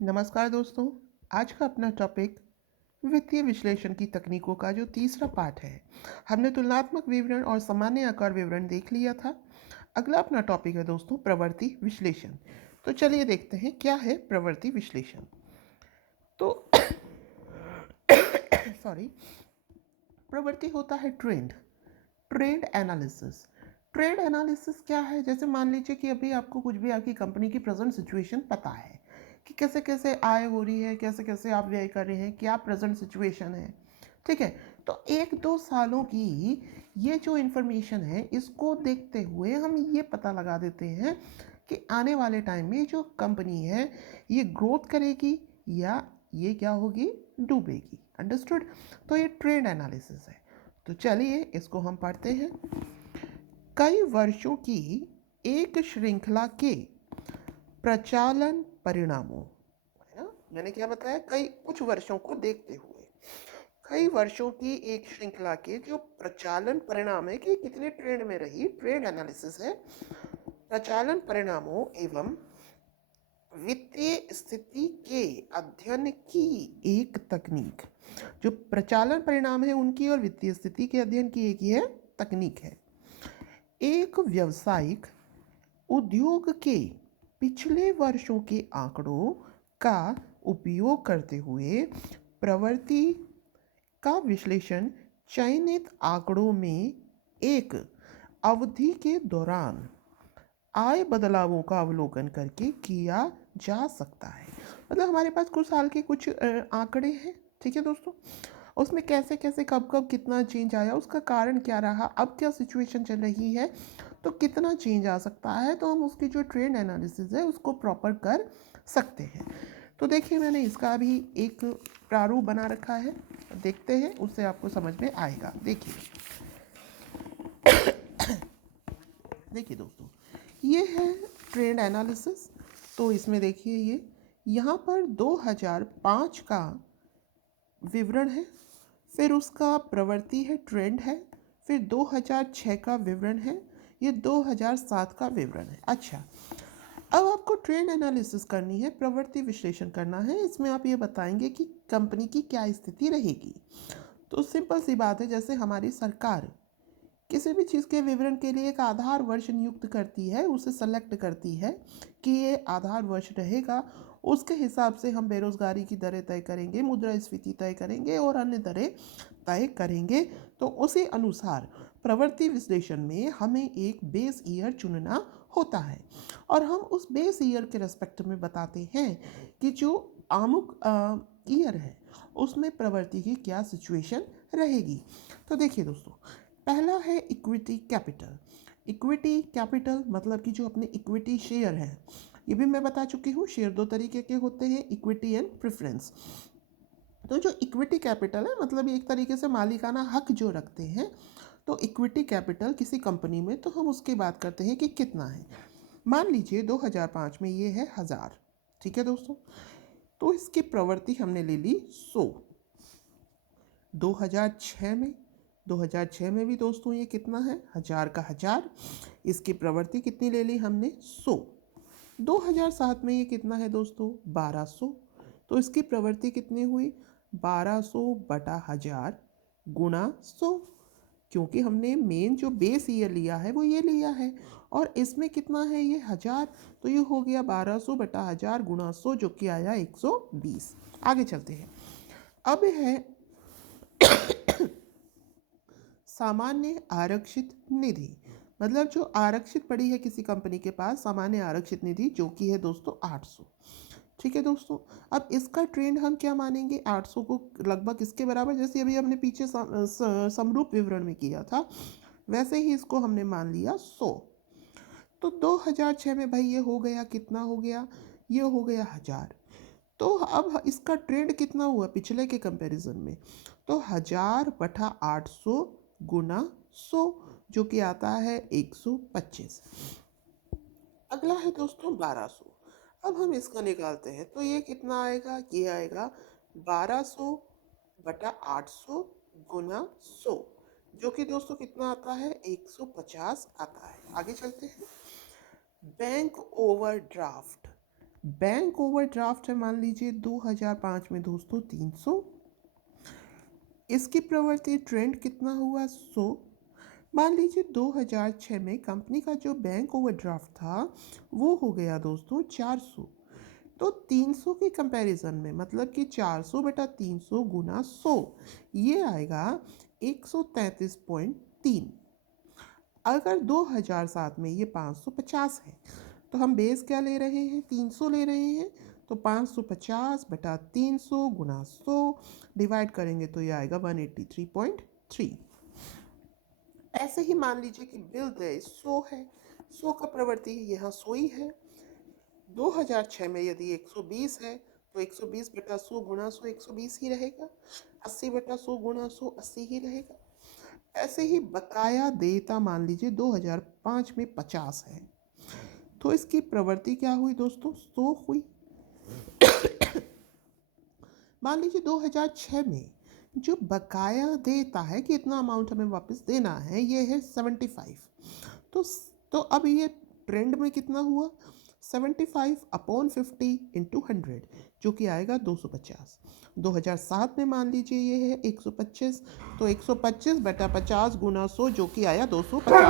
नमस्कार दोस्तों। आज का अपना टॉपिक वित्तीय विश्लेषण की तकनीकों का जो तीसरा पार्ट है। हमने तुलनात्मक विवरण और सामान्य आकार विवरण देख लिया था। अगला अपना टॉपिक है दोस्तों प्रवृत्ति विश्लेषण। तो चलिए देखते हैं क्या है प्रवृत्ति विश्लेषण। तो सॉरी, प्रवृत्ति होता है ट्रेंड एनालिसिस। ट्रेंड एनालिसिस क्या है? जैसे मान लीजिए कि अभी आपको कुछ भी आपकी कंपनी की प्रेजेंट सिचुएशन पता है कि कैसे कैसे आय हो रही है, कैसे कैसे आप व्यय कर रहे हैं, क्या प्रेजेंट सिचुएशन है। ठीक है, तो 1-2 सालों की ये जो इन्फॉर्मेशन है इसको देखते हुए हम ये पता लगा देते हैं कि आने वाले टाइम में जो कंपनी है ये ग्रोथ करेगी या ये क्या होगी, डूबेगी। अंडरस्टूड? तो ये ट्रेंड एनालिसिस है। तो चलिए इसको हम पढ़ते हैं। कई वर्षों की एक श्रृंखला के प्रचालन परिणामों, है ना, मैंने क्या बताया, कई कुछ वर्षों को देखते हुए कई वर्षों की एक श्रृंखला के जो प्रचालन परिणाम है कि कितने ट्रेंड में रही, ट्रेंड एनालिसिस है। प्रचालन परिणामों एवं वित्तीय स्थिति के अध्ययन की एक तकनीक। जो प्रचालन परिणाम है उनकी और वित्तीय स्थिति के अध्ययन की एक ये तकनीक है। एक व्यावसायिक उद्योग के पिछले वर्षों के आंकड़ों का उपयोग करते हुए प्रवृत्ति का विश्लेषण चयनित आंकड़ों में एक अवधि के दौरान आय बदलावों का अवलोकन करके किया जा सकता है। मतलब हमारे पास कुछ साल के कुछ आंकड़े हैं, ठीक है दोस्तों, उसमें कैसे कैसे कब कब कितना चेंज आया, उसका कारण क्या रहा, अब क्या सिचुएशन चल रही है, तो कितना चेंज आ सकता है, तो हम उसकी जो ट्रेंड एनालिसिस है उसको प्रॉपर कर सकते हैं। तो देखिए मैंने इसका भी एक प्रारूप बना रखा है, देखते हैं, उससे आपको समझ में आएगा। देखिए देखिए दोस्तों, ये है ट्रेंड एनालिसिस। तो इसमें देखिए ये यहाँ पर 2005 का विवरण है, फिर उसका प्रवृत्ति है, ट्रेंड है, फिर 2006 का विवरण है, ये 2007 का विवरण है। अच्छा, अब आपको ट्रेंड एनालिसिस करनी है, प्रवृत्ति विश्लेषण करना है। इसमें आप ये बताएंगे कि कंपनी की क्या स्थिति रहेगी। तो सिंपल सी बात है, जैसे हमारी सरकार किसी भी चीज़ के विवरण के लिए एक आधार वर्ष नियुक्त करती है, उसे सेलेक्ट करती है कि ये आधार वर्ष रहेगा, उसके हिसाब से हम बेरोजगारी की दरें तय करेंगे, मुद्रास्फीति तय करेंगे और अन्य दरें तय करेंगे। तो उसी अनुसार प्रवृत्ति विश्लेषण में हमें एक बेस ईयर चुनना होता है और हम उस बेस ईयर के रेस्पेक्ट में बताते हैं कि जो अमुक ईयर है उसमें प्रवृत्ति की क्या सिचुएशन रहेगी। तो देखिए दोस्तों, पहला है इक्विटी कैपिटल। इक्विटी कैपिटल मतलब कि जो अपने इक्विटी शेयर है, ये भी मैं बता चुकी हूँ, शेयर दो तरीके के होते हैं, इक्विटी एंड प्रेफरेंस। तो जो इक्विटी कैपिटल है मतलब एक तरीके से मालिकाना हक जो रखते हैं, तो इक्विटी कैपिटल किसी कंपनी में, तो हम उसकी बात करते हैं कि कितना है। मान लीजिए 2005 में ये है 1000, ठीक है दोस्तों, तो इसकी प्रवृत्ति हमने ले ली 100। 2006 में 2006 में भी दोस्तों ये कितना है, 1000 का 1000, इसकी प्रवृत्ति कितनी ले ली हमने, 100। 2007 में ये कितना है दोस्तों, 1200, तो इसकी प्रवृत्ति कितनी हुई, 1200 बटा 1000 गुणा 100, क्योंकि हमने मेन जो बेस ईयर लिया है वो ये लिया है और इसमें कितना है ये 1000, तो ये हो गया 1200 बटा 1000 गुणा 100 जो कि आया 120। आगे चलते हैं। अब है सामान्य आरक्षित निधि, मतलब जो आरक्षित पड़ी है किसी कंपनी के पास सामान्य आरक्षित निधि, जो कि है दोस्तों 800। ठीक है दोस्तों, अब इसका ट्रेंड हम क्या मानेंगे, 800 को लगभग इसके बराबर, जैसे अभी हमने पीछे समरूप विवरण में किया था वैसे ही इसको हमने मान लिया 100। तो 2006 में भाई ये हो गया, कितना हो गया, ये हो गया 1000। तो अब इसका ट्रेंड कितना हुआ पिछले के कंपैरिजन में, तो 1000 बटा 800 गुना 100 जो कि आता है 125। अगला है दोस्तों 1200। अब हम इसका निकालते हैं तो ये कितना आएगा, ये आएगा 1200 बटा 800 गुना 100 जो कि दोस्तों कितना आता है, 150 आता है। आगे चलते हैं। बैंक ओवरड्राफ्ट, बैंक ओवरड्राफ्ट है मान लीजिए 2005 में दोस्तों 300। इसकी प्रवृत्ति ट्रेंड कितना हुआ 100। मान लीजिए 2006 में कंपनी का जो बैंक ओवरड्राफ्ट था वो हो गया दोस्तों 400। तो 300 के कंपैरिजन में मतलब कि 400 बटा 300 गुना 100 ये आएगा 133.3। अगर 2007 में ये 550 है तो हम बेस क्या ले रहे हैं 300 ले रहे हैं। तो 550 बटा 300 गुना 100 डिवाइड करेंगे तो ये आएगा 183.3। ऐसे ही मान लीजिए कि बिल देय 100 है, 100 का प्रवृत्ति यहाँ 100 ही है। 2006 में यदि 120 है तो 120 बटा 100 गुना 100 120 ही रहेगा। 80 बटा 100 गुना 100 80 ही रहेगा। ऐसे ही बकाया देयता मान लीजिए 2005 में 50 है तो इसकी प्रवृत्ति क्या हुई दोस्तों 100 हुई। मान लीजिए 2006 में जो बकाया देता है कि इतना अमाउंट हमें वापस देना है ये है 75। तो अब ये ट्रेंड में कितना हुआ 75/50 इंटू 100 जो कि आएगा 250। 2007 में मान लीजिए ये है 125 तो 125 बटा 50 गुना 100 जो कि आया 250।